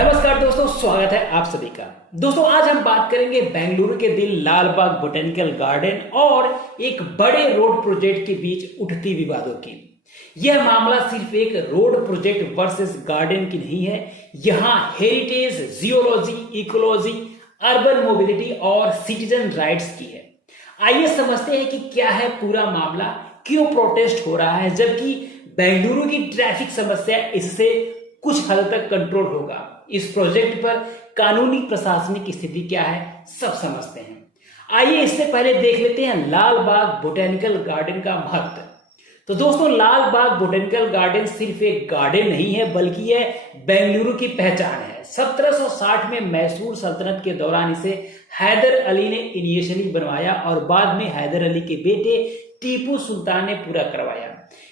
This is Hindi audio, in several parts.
नमस्कार दोस्तों, स्वागत है आप सभी का। दोस्तों आज हम बात करेंगे बेंगलुरु के दिल लाल बाग बोटेनिकल गार्डन और एक बड़े रोड प्रोजेक्ट के बीच उठती विवादों की। यह मामला सिर्फ एक रोड प्रोजेक्ट वर्सेस गार्डन की नहीं है, यहाँ heritage, geology, ecology, urban mobility और सिटीजन राइट्स की है। आइए समझते हैं कि क्या है पूरा मामला, क्यों प्रोटेस्ट हो रहा है, जबकि बेंगलुरु की ट्रैफिक समस्या इससे कुछ हद तक कंट्रोल होगा। इस प्रोजेक्ट पर कानूनी प्रशासनिक स्थिति क्या है, सब समझते हैं। आइए इससे पहले देख लेते हैं लाल बाग बोटेनिकल गार्डन का महत्व। तो दोस्तों लाल बाग बोटेनिकल गार्डन सिर्फ एक गार्डन नहीं है, बल्कि यह बेंगलुरु की पहचान है। 1760 में मैसूर सल्तनत के दौरान इसे हैदर अली ने इनिशियली बनवाया और बाद में हैदर अली के बेटे टीपू सुल्तान ने पूरा करवाया।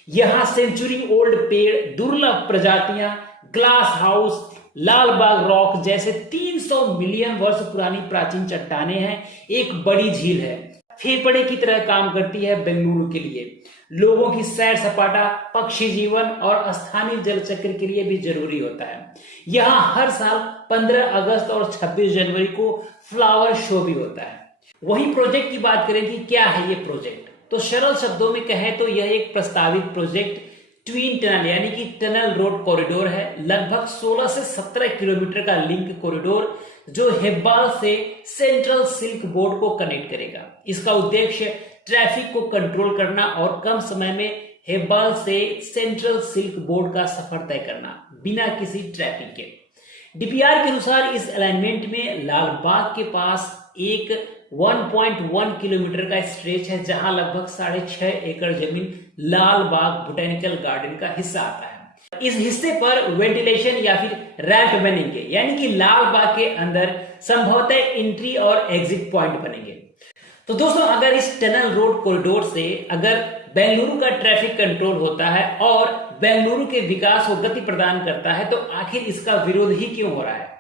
यहाँ सेंचुरी ओल्ड पेड़, दुर्लभ प्रजातियां, ग्लास हाउस, लाल बाग रॉक जैसे 300 मिलियन वर्ष पुरानी प्राचीन चट्टानें हैं। एक बड़ी झील है, फेफड़े की तरह काम करती है बेंगलुरु के लिए। लोगों की सैर सपाटा, पक्षी जीवन और स्थानीय जल चक्र के लिए भी जरूरी होता है। यहाँ हर साल 15 अगस्त और 26 जनवरी को फ्लावर शो भी होता है। वही प्रोजेक्ट की बात करें कि क्या है ये प्रोजेक्ट, तो सरल शब्दों में कहें तो यह एक प्रस्तावित प्रोजेक्ट ट्विन टनल यानी कि टनल रोड कॉरिडोर है। लगभग 16 से 17 किलोमीटर का लिंक कॉरिडोर जो हेब्बाल से सेंट्रल सिल्क बोर्ड को कनेक्ट करेगा। इसका उद्देश्य ट्रैफिक को कंट्रोल करना और कम समय में हेब्बाल से सेंट्रल सिल्क बोर्ड का सफर तय करना बिना किसी ट्रैफिक के। डीपीआर के अनुसार इस अलाइनमेंट में लाल बाग के पास एक 1.1 किलोमीटर का स्ट्रेच है, जहां लगभग 6.5 एकड़ जमीन लाल बाग बोटेनिकल गार्डन का हिस्सा आता है। इस हिस्से पर वेंटिलेशन या फिर रैंप बनेंगे, यानी कि लाल बाग के अंदर संभवतः एंट्री और एग्जिट पॉइंट बनेंगे। तो दोस्तों अगर इस टनल रोड कॉरिडोर से अगर बेंगलुरु का ट्रैफिक कंट्रोल होता है और बेंगलुरु के विकास को गति प्रदान करता है, तो आखिर इसका विरोध ही क्यों हो रहा है?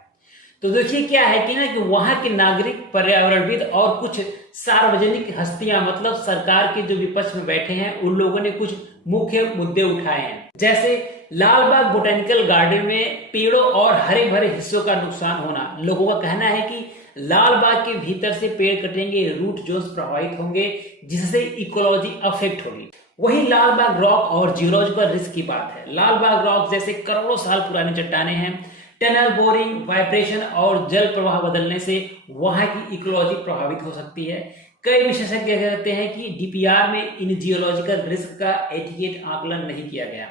तो देखिए क्या है कि वहां के नागरिक, पर्यावरणविद और कुछ सार्वजनिक हस्तियां, मतलब सरकार के जो विपक्ष में बैठे हैं, उन लोगों ने कुछ मुख्य मुद्दे उठाए हैं। जैसे लाल बाग बोटेनिकल गार्डन में पेड़ों और हरे भरे हिस्सों का नुकसान होना। लोगों का कहना है कि लाल बाग के भीतर से पेड़ कटेंगे, रूट जोन्स प्रभावित होंगे, जिससे इकोलॉजी अफेक्ट होगी। वही लाल बाग रॉक और जियोलॉजिकल रिस्क की बात है। लाल बाग रॉक जैसे करोड़ों साल पुरानी चट्टानें हैं, टनल बोरिंग, वाइब्रेशन और जल प्रवाह बदलने से वहां की इकोलॉजी प्रभावित हो सकती है। कई विशेषज्ञ कहते हैं कि डीपीआर में इन जियोलॉजिकल रिस्क का एटीकेट आकलन नहीं किया गया।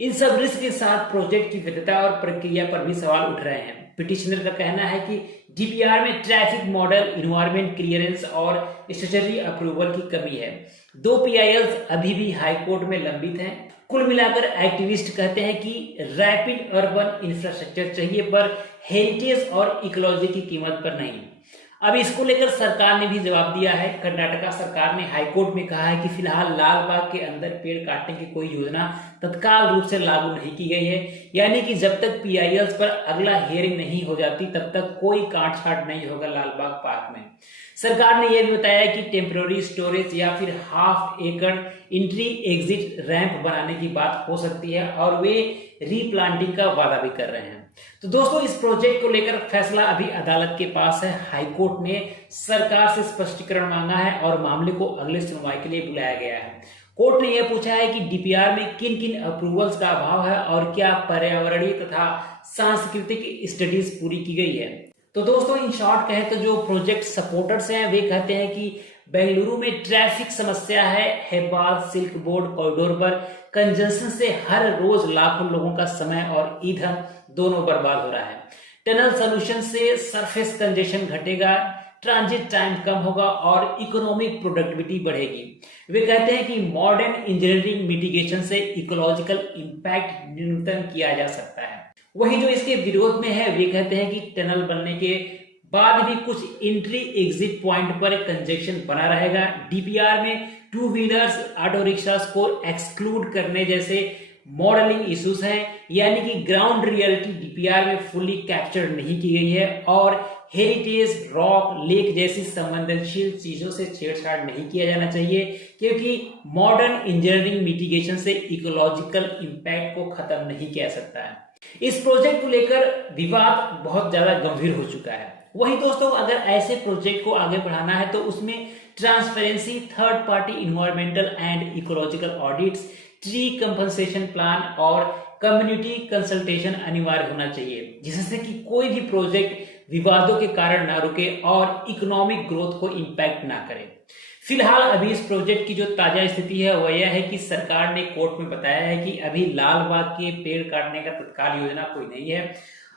इन सब रिस्क के साथ प्रोजेक्ट की वैधता और प्रक्रिया पर भी सवाल उठ रहे हैं। पिटिशनर का कहना है कि डीपीआर में ट्रैफिक मॉडल, इन्वायरमेंट क्लियरेंस और स्टैट्यूटरी अप्रूवल की कमी है। 2 PILs अभी भी हाईकोर्ट में लंबित हैं। कुल मिलाकर एक्टिविस्ट कहते हैं कि रैपिड अर्बन इंफ्रास्ट्रक्चर चाहिए, पर हेरिटेज और इकोलॉजी की कीमत पर नहीं। अब इसको लेकर सरकार ने भी जवाब दिया है। कर्नाटका सरकार ने हाईकोर्ट में कहा है कि फिलहाल लाल बाग के अंदर पेड़ काटने की कोई योजना तत्काल रूप से लागू नहीं की गई है, यानी कि जब तक PILs पर अगला हियरिंग नहीं हो जाती तब तक कोई काट छाट नहीं होगा लाल बाग पार्क में। सरकार ने यह भी बताया कि टेम्पररी स्टोरेज या फिर हाफ एकड़ एंट्री एग्जिट रैंप बनाने की बात हो सकती है और वे रीप्लांटिंग का वादा भी कर रहे हैं। तो दोस्तों इस प्रोजेक्ट को लेकर फैसला अभी अदालत के पास है। हाईकोर्ट ने सरकार से स्पष्टीकरण मांगा है और मामले को अगले सुनवाई के लिए बुलाया गया है। कोर्ट ने यह पूछा है कि डीपीआर में किन किन अप्रूवल्स का अभाव है और क्या पर्यावरणीय तथा सांस्कृतिक स्टडीज पूरी की गई है। तो दोस्तों इन शॉर्ट कहें तो जो प्रोजेक्ट सपोर्टर्स हैं वे कहते हैं कि बेंगलुरु में ट्रैफिक समस्या है। हेब्बाल सिल्क बोर्ड कॉरिडोर पर कंजंक्शन से हर रोज लाखों लोगों का समय और ईंधन दोनों बर्बाद हो रहा है। टनल सोल्यूशन से सरफेस कंजेशन घटेगा, ट्रांजिट टाइम कम होगा और इकोनॉमिक प्रोडक्टिविटी बढ़ेगी। वे कहते हैं कि मॉडर्न इंजीनियरिंग मिटिगेशन से इकोलॉजिकल इंपैक्ट न्यूनतम किया जा सकता है। वही जो इसके विरोध में है वे कहते हैं कि टनल बनने के बाद भी कुछ एंट्री एग्जिट पॉइंट पर कंजेक्शन बना रहेगा। डीपीआर में 2 व्हीलर्स, ऑटो रिक्शास को एक्सक्लूड करने जैसे मॉडलिंग इश्यूज हैं, यानी कि ग्राउंड रियलिटी डीपीआर में फुली कैप्चर नहीं की गई है और हेरिटेज, रॉक, लेक जैसी संवेदनशील चीजों से छेड़छाड़ नहीं किया जाना चाहिए, क्योंकि मॉडर्न इंजीनियरिंग मिटिगेशन से इकोलॉजिकल इंपैक्ट को खत्म नहीं किया जा सकता है। इस प्रोजेक्ट को लेकर विवाद बहुत ज्यादा गंभीर हो चुका है। वहीं दोस्तों, अगर ऐसे प्रोजेक्ट को आगे बढ़ाना है तो उसमें transparency, third party environmental and ecological audits, tree compensation plan और कम्युनिटी कंसल्टेशन अनिवार्य होना चाहिए, जिससे कि कोई भी प्रोजेक्ट विवादों के कारण ना रुके और इकोनॉमिक ग्रोथ को इंपैक्ट ना करे। फिलहाल अभी इस प्रोजेक्ट की जो ताजा स्थिति है वह यह है कि सरकार ने कोर्ट में बताया है कि अभी लाल बाग के पेड़ काटने का तत्काल योजना कोई नहीं है।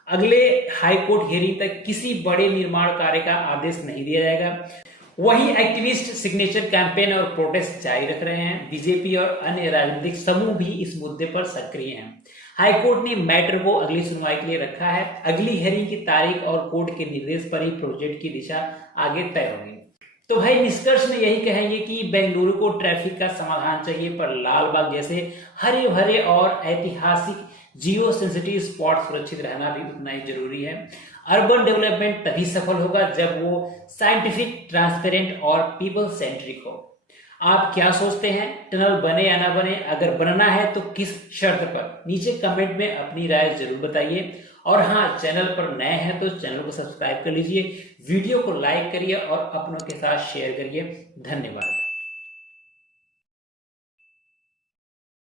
अगले हाई कोर्ट हियरिंग तक किसी बड़े निर्माण कार्य का आदेश नहीं दिया जाएगा। वहीं एक्टिविस्ट सिग्नेचर कैंपेन और प्रोटेस्ट जारी रख रहे हैं। बीजेपी और अन्य राजनीतिक समूह भी इस मुद्दे पर सक्रिय हैं। हाईकोर्ट ने मैटर को अगली सुनवाई के लिए रखा है। अगली हियरिंग की तारीख और कोर्ट के निर्देश पर ही प्रोजेक्ट की दिशा आगे तय होगी। तो भाई निष्कर्ष में यही कहेंगे कि बेंगलुरु को ट्रैफिक का समाधान चाहिए, पर लाल बाग जैसे हरे भरे और ऐतिहासिक जियो सेंसिटिव स्पॉट सुरक्षित रहना भी उतना ही जरूरी है। अर्बन डेवलपमेंट तभी सफल होगा जब वो साइंटिफिक, ट्रांसपेरेंट और पीपल सेंट्रिक हो। आप क्या सोचते हैं, टनल बने या ना बने? अगर बनना है तो किस शर्त पर? नीचे कमेंट में अपनी राय जरूर बताइए। और हाँ, चैनल पर नए हैं तो चैनल को सब्सक्राइब कर लीजिए, वीडियो को लाइक करिए और अपनों के साथ शेयर करिए। धन्यवाद।